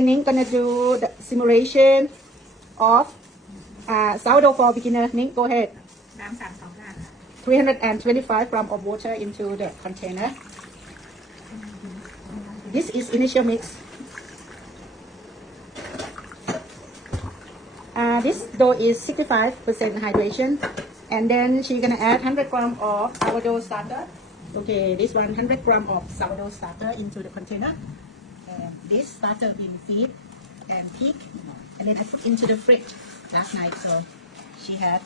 Ning gonna do the simulation of sourdough for beginner. Ning, go ahead. 325 grams of water into the container. This is initial mix. This dough is 65% hydration, and then she's gonna add 100 grams of sourdough starter. Okay, this 100 grams of sourdough starter into the container. This starter been feed and peak, and then I put into the fridge last night, so she had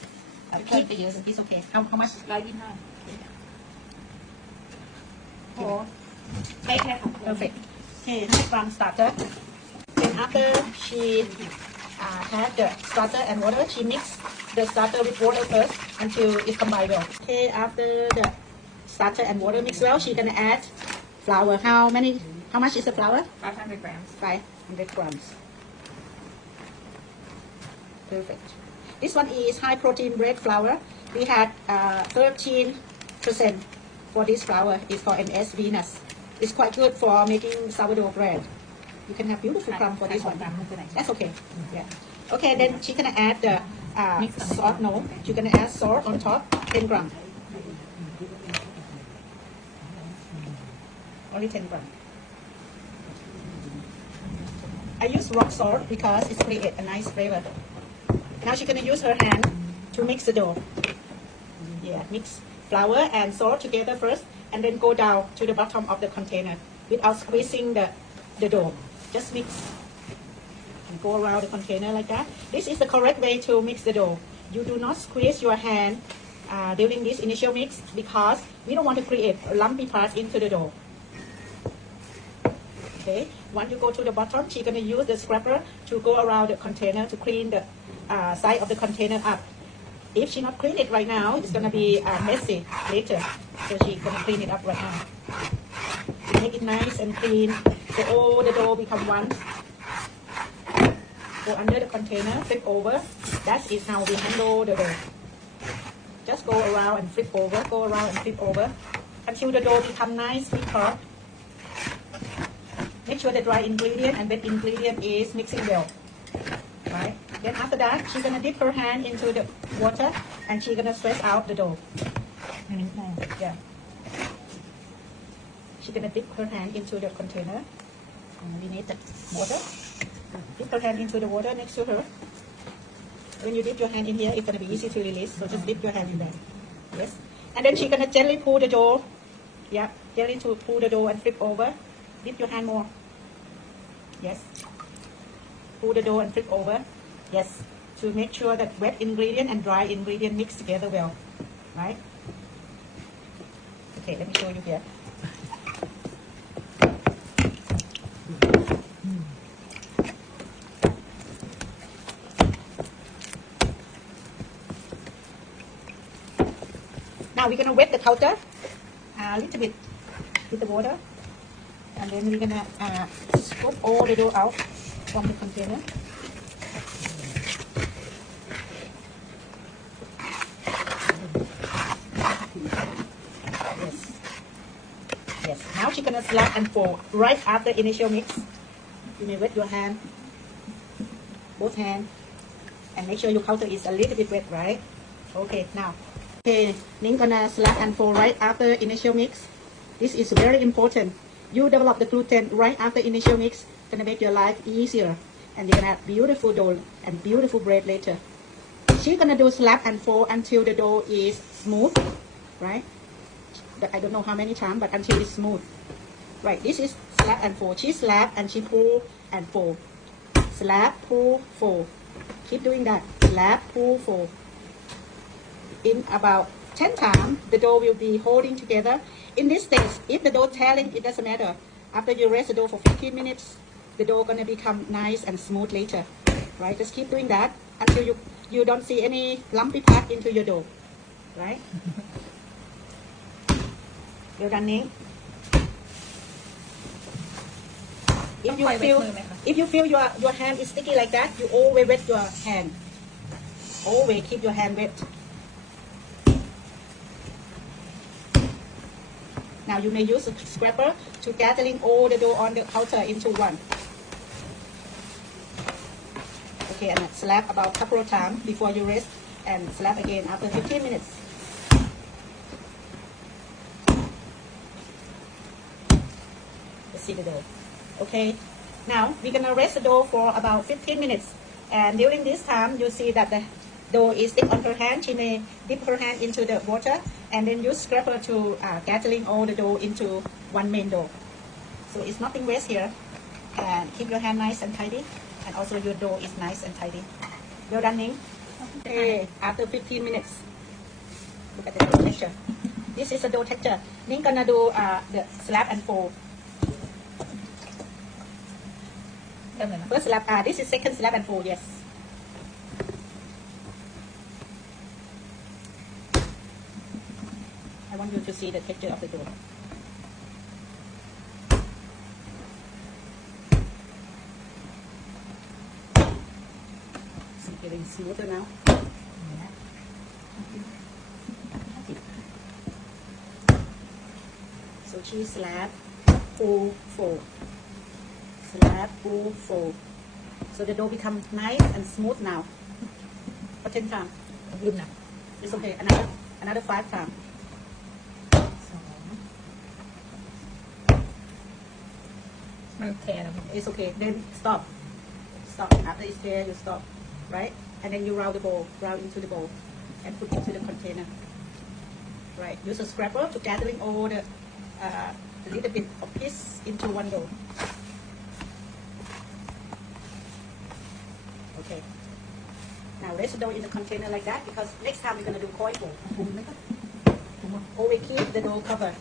a peak. It's okay. How much? Oh, perfect. Okay, 100 grams starter. Then after she had the starter and water, she mixed the starter with water first until it's combined well. Okay, after the starter and water mix well, she's gonna add flour. How much is the flour? 500 grams. 500 grams. Perfect. This one is high protein bread flour. We had 13% for this flour. It's called MS Venus. It's quite good for making sourdough bread. You can have beautiful crumb for this one. That's okay. Yeah. Okay, then she's gonna add the salt. No, she's gonna add salt on top. 10 grams. Only 10 grams. I use rock salt because it creates a nice flavor. Now she's gonna use her hand to mix the dough. Yeah, mix flour and salt together first, and then go down to the bottom of the container without squeezing the dough. Just mix and go around the container like that. This is the correct way to mix the dough. You do not squeeze your hand during this initial mix because we don't want to create a lumpy part into the dough. Okay, once you go to the bottom, she's going to use the scraper to go around the container to clean the side of the container up. If she not clean it right now, it's going to be messy later. So she's going to clean it up right now. Make it nice and clean. So all the dough become one. Go under the container, flip over. That is how we handle the dough. Just go around and flip over, go around and flip over until the dough become nice, hard. Make sure the dry ingredient and wet ingredient is mixing well. Right? Then after that, she's gonna dip her hand into the water and she's gonna press out the dough. Yeah. She's gonna dip her hand into the container. We need the water. Dip her hand into the water next to her. When you dip your hand in here, it's gonna be easy to release. So just dip your hand in there. Yes. And then she's gonna gently pull the dough. Yeah, gently to pull the dough and flip over. Dip your hand more. Yes. Pull the dough and flip over. Yes. To make sure that wet ingredient and dry ingredient mix together well. Right? Okay, let me show you here. Now we're going to wet the counter a little bit with the water. And then we're gonna scoop all the dough out from the container. Yes. Yes. Now she's gonna slap and fold right after initial mix. You may wet your hand, both hands, and make sure your counter is a little bit wet, right? Okay. Now, okay, Ning gonna slap and fold right after initial mix. This is very important. You develop the gluten right after initial mix. Gonna make your life easier, and you're gonna have beautiful dough and beautiful bread later. She's gonna do slap and fold until the dough is smooth, right? I don't know how many times, but until it's smooth. Right, this is slap and fold. She slap and she pull and fold. Slap, pull, fold. Keep doing that. Slap, pull, fold. In about 10 times, the dough will be holding together. In this stage, if the dough telling, it doesn't matter. After you rest the dough for 15 minutes, the dough gonna become nice and smooth later. Right? Just keep doing that until you don't see any lumpy part into your dough. Right? You're done, Ning. If you feel your hand is sticky like that, you always wet your hand. Always keep your hand wet. Now you may use a scraper to gathering all the dough on the counter into one. Okay, and slap about a couple of times before you rest, and slap again after 15 minutes. Let's see the dough. Okay, now we're gonna rest the dough for about 15 minutes. And during this time, you see that the dough is thick on her hand. She may dip her hand into the water and then use scraper to gathering all the dough into one main dough. So it's nothing waste here. And keep your hand nice and tidy. And also your dough is nice and tidy. Well done, Ning. Okay, after 15 minutes, look at the dough texture. This is the dough texture. Ning gonna do the slap and fold. First slap, this is second slap and fold, yes. I want you to see the texture of the dough. It's getting smoother now. So she slap, pull, fold. Slap, pull, fold. So the dough becomes nice and smooth now. For 10 times. It's okay. Another 5 times. It's okay. Then stop. Stop. After it's there, you stop. Right? And then you round the bowl. Round into the bowl. And put into the container. Right. Use a scraper to gathering all the little bit of piece into one dough. Okay. Now rest the dough in the container like that because next time we're going to do coin bowl. Always keep the dough covered.